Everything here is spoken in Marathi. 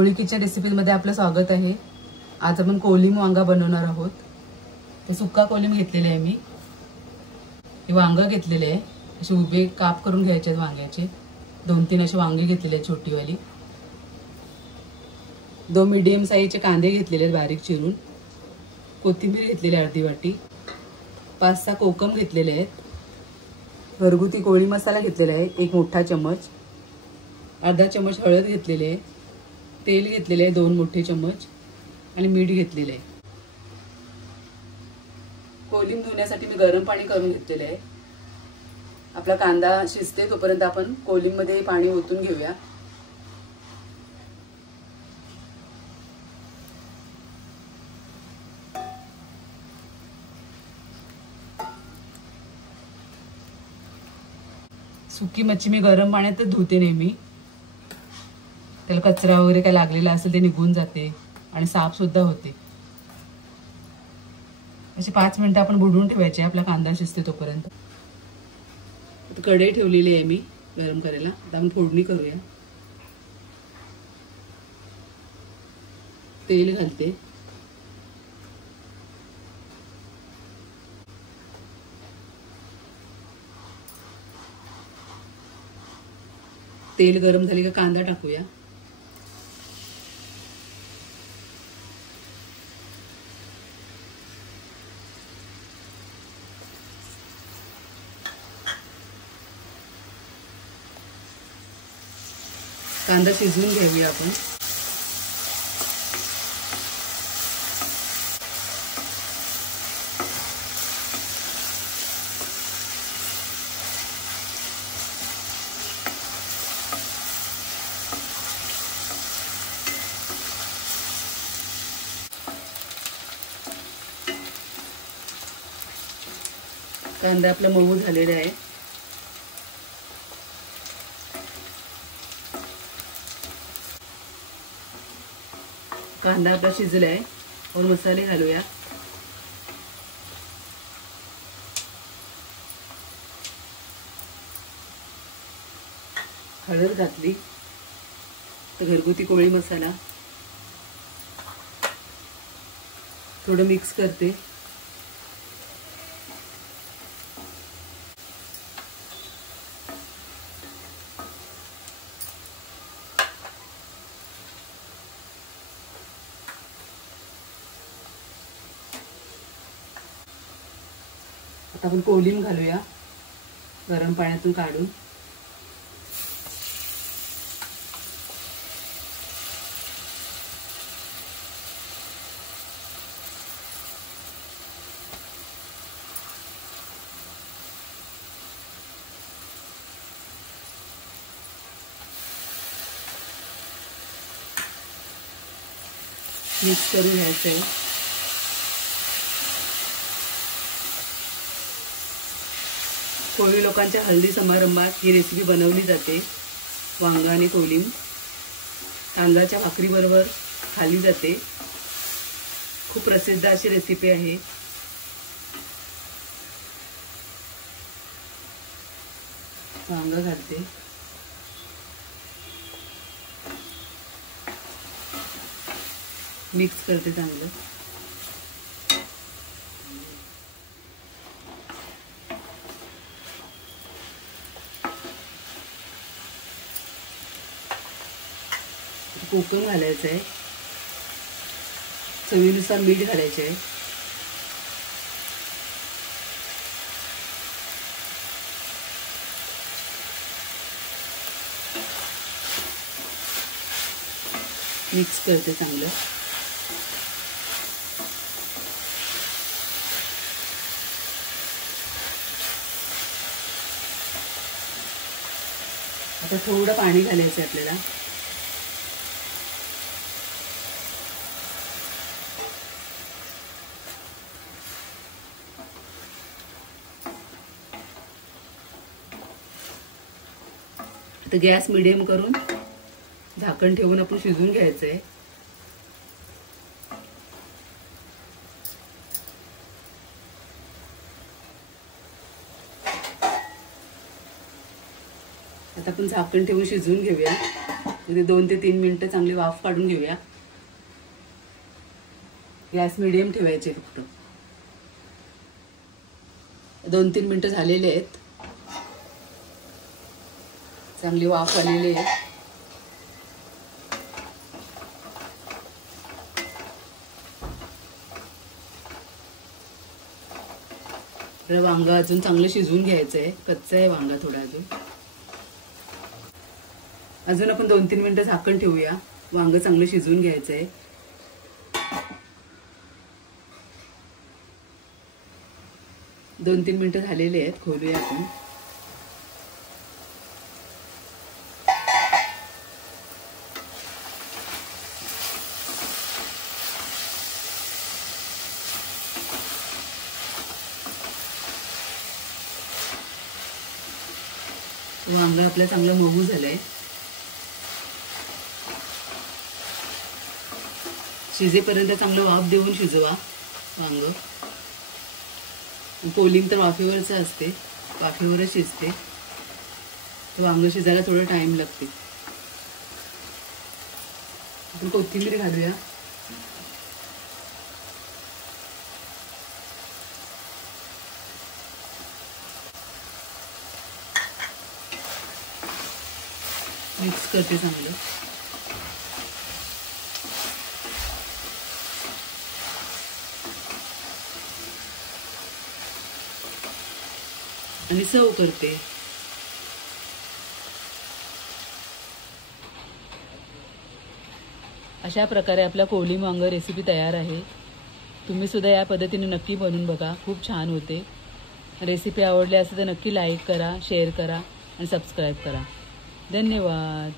कोळी किचन रेसिपीमध्ये आपलं स्वागत आहे। आज आपण कोलिम वांगा बनवणार आहोत। तर सुक्का कोलिम घेतलेले आहे मी। हे वांग घेतलेले आहे, असे उभे काप करून घ्यायचे आहेत वांग्याचे। 2-3 असे वांगे घेतलेले आहेत छोटीवाली। 2 मीडियम साईजचे कांदे घेतलेले आहेत बारीक चिरून। कोथिंबीर घेतलेली अर्धी वाटी। 5-6 कोकम घेतलेले आहेत। घरगुती कोळी मसाला घेतलेला आहे 1 मोठा चमच। अर्धा चमच हळद घेतलेली आहे। तेल घेतलेले आहे 2 मोठे चमच आणि मीठ घेतलेले आहे। कोलिम धुण्यासाठी मी गरम पाणी करून घेतलेले आहे। आपला कांदा शिजते तोपर्यंत आपण कोलिम मध्ये पाणी ओतून घेऊया। सुकी मच्छी मी गरम पाण्यातच धुते नेहमी। त्याला कचरा वगैरे काय लागलेला असेल ते निघून जाते आणि साफ सुद्धा होते। असे 5 मिनिटं आपण बुडवून ठेवायचे आपला कांदा शिजते तोपर्यंत। कढई ठेवलेली आहे मी गरम करायला। आता आपण फोडणी करूया। तेल घालते। तेल गरम झाले का कांदा टाकूया। कांदा शिजवून घेऊया आपण। कांदा आपला मऊ झालेला आहे। कांदा आपला शिजलाय और मसाले घालूया। हळद घातली, तर घरगुती कोळी मसाला थोडं मिक्स करते। आता आपण कोलिम घालूया गरम पाण्यातून काढून। मिक्स करून घ्यायचं आहे। कोळी लोकांच्या हल्दी समारंभात ही रेसिपी बनवली जाते। वांगा आणि कोलिम तांदळाच्या भाकरी बरोबर खाल्ली जाते। खूप प्रसिद्ध अशी रेसिपी आहे। वांगा घालते, मिक्स करते चांगलं। कोकम घालायचं आहे, चवीनुसार मीठ घालायचे आहे। मिक्स करते चांगलं। आता थोडं पाणी घालायचं आपल्याला। तर गॅस मीडियम करून झाकण ठेवून आपण शिजवून घ्यायचं आहे। आता आपण झाकण ठेवून शिजवून घेऊया। 2 ते 3 मिनिटं चांगली वाफ काढून घेऊया. गॅस मीडियम ठेवायचे फक्त. 2-3 मिनिटं झालेले आहेत. चांगली वाफ आलेली आहे. वांग अजून चांगलं शिजवून घ्यायचंय. कच्चं आहे वांगा थोडा अजून आपण 2-3 मिनिटं झाकण ठेवूया. वांग चांगलं शिजवून घ्यायचंय. दोन 3 मिनिटं झालेले आहेत. खोलूया आपण. वांग आपलं चांगलं मऊ झालंय. शिजेपर्यंत चांगलं वाफ देऊन शिजवा वांग. कोलिंग तर वाफेवरच असते, वाफेवरच शिजते. वांग शिजायला थोडं टाइम लागते. आपण कोथिंबीर घालूया. मिक्स करते चांगलं. आणि सर्व करते. अशा प्रकारे आपला कोळी वांग रेसिपी तयार आहे. तुम्ही सुद्धा या पद्धतीने नक्की बनवून बघा. खूप छान होते. रेसिपी आवडली असेल तर नक्की लाईक करा, शेअर करा आणि सबस्क्राईब करा. धन्यवाद.